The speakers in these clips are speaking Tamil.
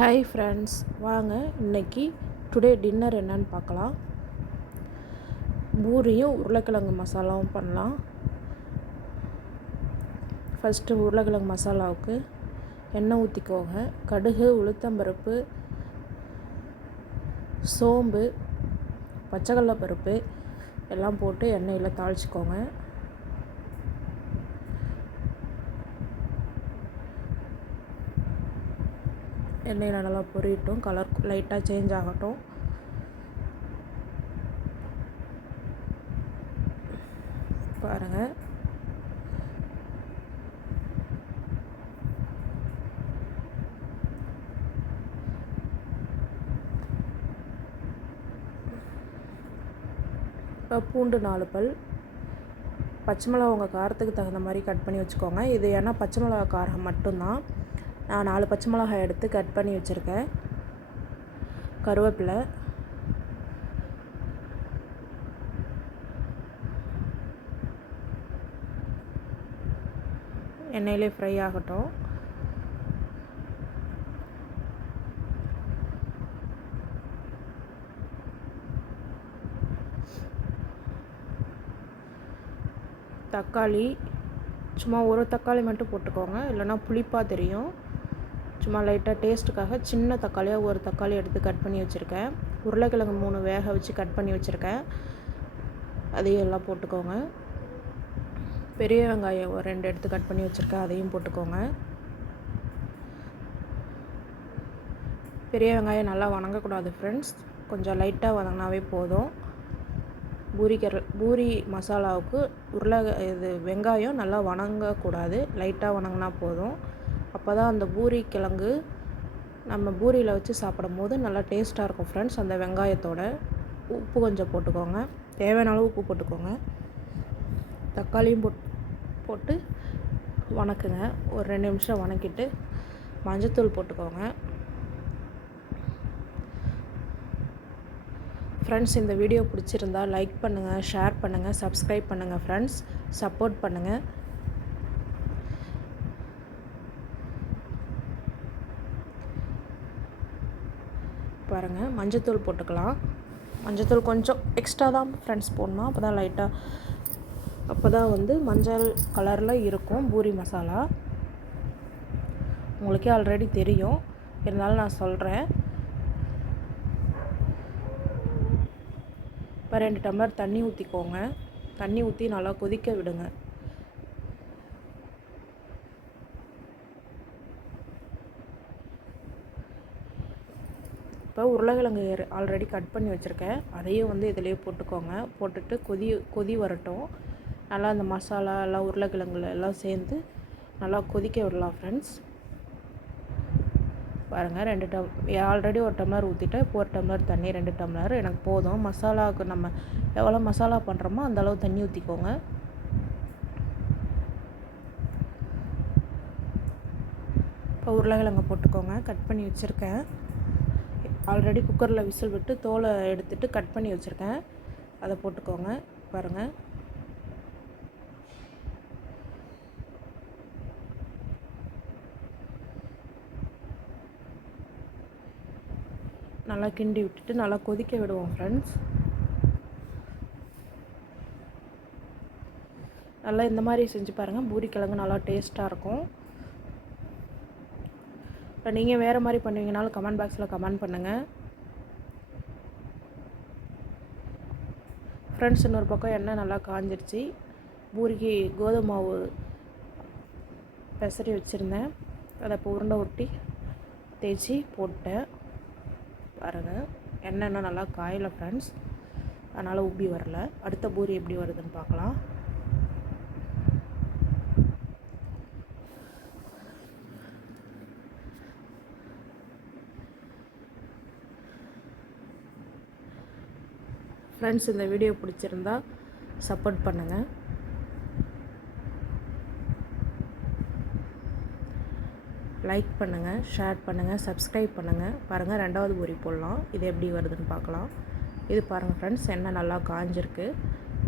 ஹாய் ஃப்ரெண்ட்ஸ் வாங்க இன்னைக்கு டுடே டின்னர் என்னன்னு பார்க்கலாம். பூரியும் உருளைக்கிழங்கு மசாலாவும் பண்ணலாம். ஃபஸ்ட்டு உருளைக்கிழங்கு மசாலாவுக்கு எண்ணெய் ஊற்றிக்கோங்க கடுகு உளுத்தம்பருப்பு சோம்பு பச்சைக்கடலை பருப்பு எல்லாம் போட்டு எண்ணெயில் தாளிச்சிக்கோங்க. எண்ணெயில் நல்லா பொரியட்டும் கலர் லைட்டாக சேஞ்ச் ஆகட்டும். பாருங்கள் இப்போ பூண்டு நாலு பல். பச்சை மிளகா உங்கள் காரத்துக்கு தகுந்த மாதிரி கட் பண்ணி வச்சுக்கோங்க. இது ஏன்னா பச்சை மிளகா காரம் மட்டும்தான். நான் நாலு பச்சை மிளகாய் எடுத்து கட் பண்ணி வச்சுருக்கேன். கருவேப்பிலை. எண்ணெயிலே ஃப்ரை ஆகட்டும். தக்காளி சும்மா ஒரு தக்காளி மட்டும் போட்டுக்கோங்க. இல்லைன்னா புளிப்பாக தெரியும். சும்மா லைட்டாக டேஸ்ட்டுக்காக சின்ன தக்காளியாக ஒரு தக்காளி எடுத்து கட் பண்ணி வச்சுருக்கேன். உருளைக்கிழங்கு மூணு வேக வச்சு கட் பண்ணி வச்சுருக்கேன். அதையும் எல்லாம் போட்டுக்கோங்க. பெரிய வெங்காயம் ஒரு ரெண்டு எடுத்து கட் பண்ணி வச்சுருக்கேன். அதையும் போட்டுக்கோங்க. பெரிய வெங்காயம் நல்லா வணங்கக்கூடாது ஃப்ரெண்ட்ஸ் கொஞ்சம் லைட்டாக வதங்கினாவே போதும். பூரி பூரி மசாலாவுக்கு உருளை இது வெங்காயம் நல்லா வணங்கக்கூடாது. லைட்டாக வணங்கினா போதும். அப்போ தான் அந்த பூரி கிழங்கு நம்ம பூரியில் வச்சு சாப்பிடும் போது நல்லா டேஸ்ட்டாக இருக்கும் ஃப்ரெண்ட்ஸ் அந்த வெங்காயத்தோட உப்பு கொஞ்சம் போட்டுக்கோங்க. தேவையான அளவு உப்பு போட்டுக்கோங்க. தக்காளியும் போட் போட்டு வணக்குங்க. ஒரு ரெண்டு நிமிஷம் வணக்கிட்டு மஞ்சத்தூள் போட்டுக்கோங்க. ஃப்ரெண்ட்ஸ் இந்த வீடியோ பிடிச்சிருந்தா லைக் பண்ணுங்கள் ஷேர் பண்ணுங்கள் சப்ஸ்கிரைப் பண்ணுங்கள் ஃப்ரெண்ட்ஸ் சப்போர்ட் பண்ணுங்கள் பாருங்கள் மஞ்சத்தூள் போட்டுக்கலாம். மஞ்சத்தூள் கொஞ்சம் எக்ஸ்ட்ரா தான் ஃப்ரெண்ட்ஸ் போடணும். அப்போ தான் லைட்டாக அப்போ தான் வந்து மஞ்சள் கலரில் இருக்கும் பூரி மசாலா. உங்களுக்கே ஆல்ரெடி தெரியும். இருந்தாலும் நான் சொல்கிறேன் இப்போ ரெண்டு டம்ளர் தண்ணி ஊற்றிக்கோங்க தண்ணி ஊற்றி நல்லா கொதிக்க விடுங்க. இப்போ உருளைக்கிழங்கு ஆல்ரெடி கட் பண்ணி வச்சுருக்கேன். அதையும் வந்து இதிலே போட்டுக்கோங்க. போட்டுட்டு கொதி கொதி வரட்டும். நல்லா அந்த மசாலா எல்லாம் உருளைக்கிழங்குல எல்லாம் சேர்ந்து நல்லா கொதிக்க விடலாம் ஃப்ரெண்ட்ஸ் பாருங்கள் ரெண்டு டம் ஆல்ரெடி ஒரு டம்ளர் ஊற்றிட்டேன் இப்போ ஒரு டம்ளர் தண்ணி ரெண்டு டம்ளர். எனக்கு போதும். மசாலாவுக்கு நம்ம எவ்வளோ மசாலா பண்ணுறோமோ அந்தளவு தண்ணி ஊற்றிக்கோங்க இப்போ உருளைக்கிழங்கு போட்டுக்கோங்க. கட் பண்ணி வச்சுருக்கேன். ஆல்ரெடி குக்கரில் விசில் விட்டு தோலை எடுத்துகிட்டு கட் பண்ணி வச்சுருக்கேன். அதை போட்டுக்கோங்க பாருங்கள் நல்லா கிண்டி விட்டுட்டு நல்லா கொதிக்க விடுவோம் ஃப்ரெண்ட்ஸ் நல்லா இந்த மாதிரி செஞ்சு பாருங்கள் பூரி கிழங்கு நல்லா டேஸ்ட்டாக இருக்கும். இப்போ நீங்கள் வேறு மாதிரி பண்ணுவீங்கனாலும் கமெண்ட் பாக்ஸில் கமெண்ட் பண்ணுங்கள் ஃப்ரெண்ட்ஸ் இன்னொரு பக்கம் எண்ணெய் நல்லா காஞ்சிருச்சு. பூரிக்கு கோதுமை மாவு பெசரி வச்சுருந்தேன். அதை இப்போ உருண்டை ஒட்டி தேய்ச்சி போட்டேன். பாருங்கள் எண்ணெய் இன்னும் நல்லா காயலை ஃப்ரெண்ட்ஸ் அதனால் உப்பி வரல. அடுத்த பூரி எப்படி வருதுன்னு பார்க்கலாம். ஃப்ரெண்ட்ஸ் இந்த வீடியோ பிடிச்சிருந்தா சப்போர்ட் பண்ணுங்கள் லைக் பண்ணுங்கள் ஷேர் பண்ணுங்கள் சப்ஸ்கிரைப் பண்ணுங்கள் பாருங்கள் ரெண்டாவது பூரி போடலாம். இது எப்படி வருதுன்னு பார்க்கலாம். இது பாருங்கள் ஃப்ரெண்ட்ஸ் என்ன நல்லா காஞ்சிருக்கு.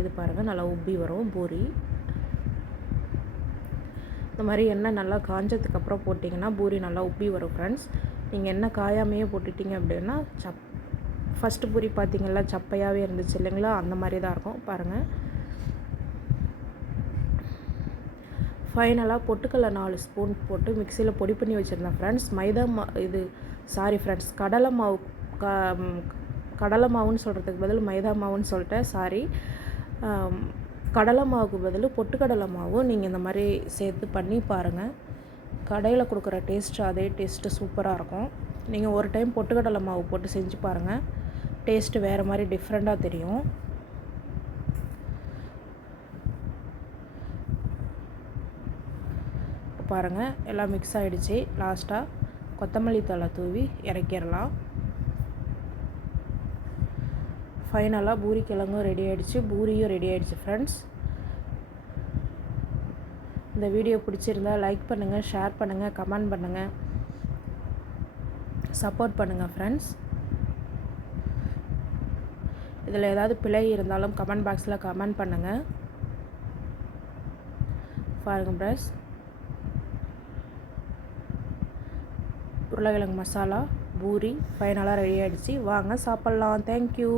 இது பாருங்கள் நல்லா உப்பி வரும் பூரி. இந்த மாதிரி எண்ணெய் நல்லா காஞ்சதுக்கப்புறம் போட்டிங்கன்னா பூரி நல்லா உப்பி வரும் ஃப்ரெண்ட்ஸ் நீங்கள் என்ன காயாமையே போட்டுட்டிங்க அப்படின்னா சப் ஃபஸ்ட்டு பூரி பார்த்தீங்களா? சப்பையாகவே இருந்துச்சு இல்லைங்களா? அந்த மாதிரி தான் இருக்கும். பாருங்கள் ஃபைனலாக பொட்டுக்கடலை நாலு ஸ்பூன் போட்டு மிக்சியில் பொடி பண்ணி வச்சுருந்தேன் ஃப்ரெண்ட்ஸ் மைதா மா இது சாரி ஃப்ரெண்ட்ஸ் கடலை மாவு க கடலை மாவுன்னு சொல்கிறதுக்கு பதில் மைதா மாவுன்னு சொல்லிட்டேன். சாரி கடலை மாவுக்கு பதில் பொட்டுக்கடலை மாவு நீங்கள் இந்த மாதிரி சேர்த்து பண்ணி பாருங்கள் கடையில் கொடுக்குற டேஸ்ட்டு அதே டேஸ்ட்டு சூப்பராக இருக்கும். நீங்கள் ஒரு டைம் பொட்டுக்கடலை மாவு போட்டு செஞ்சு பாருங்கள் டேஸ்ட்டு வேறு மாதிரி டிஃப்ரெண்ட்டாக தெரியும். பாருங்கள் எல்லாம் மிக்ஸ் ஆகிடுச்சு லாஸ்ட்டாக கொத்தமல்லி தழை தூவி இறக்கிடலாம். ஃபைனலாக பூரி கிழங்கும் ரெடி ஆகிடுச்சு பூரியும் ரெடி ஆகிடுச்சு ஃப்ரெண்ட்ஸ் இந்த வீடியோ பிடிச்சிருந்தா லைக் பண்ணுங்கள் ஷேர் பண்ணுங்கள் கமெண்ட் பண்ணுங்கள் சப்போர்ட் பண்ணுங்கள் ஃப்ரெண்ட்ஸ் இதில் ஏதாவது பிழை இருந்தாலும் கமெண்ட் பாக்ஸில் கமெண்ட் பண்ணுங்கள் பாருங்கள் ப்ரஸ். உருளைக்கிழங்கு மசாலா பூரி ஃபைனலாக ரெடி ஆகிடுச்சு வாங்க சாப்பிட்லாம். தேங்க்யூ